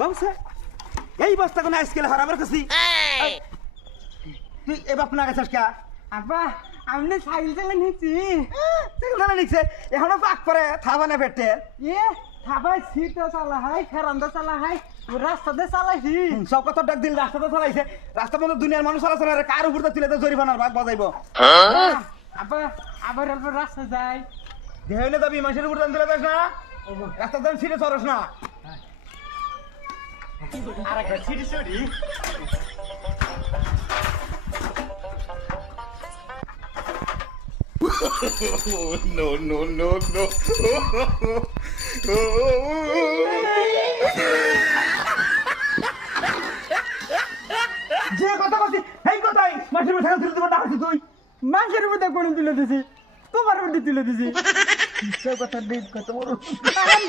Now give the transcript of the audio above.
বাবুসে এই বস্তা কোন আজকাল হারাবার কাছি তুই এ বাপ না গেছিস কা আব্বা আমি সাইকেল চালা নিচ্ছি সাইকেল চালা নিচ্ছে এখনো পাক করে থাবা না পেটে এ থাবাই সিটে চালা হাই ফেরান্দা চালা হাই রাস্তাতে চালাইছি সব কথা ডাক দিল রাস্তাতে চালাইছে রাস্তা বন্ধ দুনিয়ার মানুষ চলাচল করে কার উপর তুলে তো জরিমানার ভাগ বাজাইব আব্বা আবার অল্প রাস্তা যাই দেহলে যাবি মাসের উপর দান দিলে যাস না রাস্তা দান ছিঁড়ে চরস না আর একটা ছিঁড়ি sorry No, no, no, no. যে কথা বলছি এই কথাই মাসের উপর তুলে দেবো না হচ্ছে তুই মানুষের মধ্যে কোন তুলে দিছি তোমার মধ্যে তুলে দিছি কথা দেখ কত বড় আমি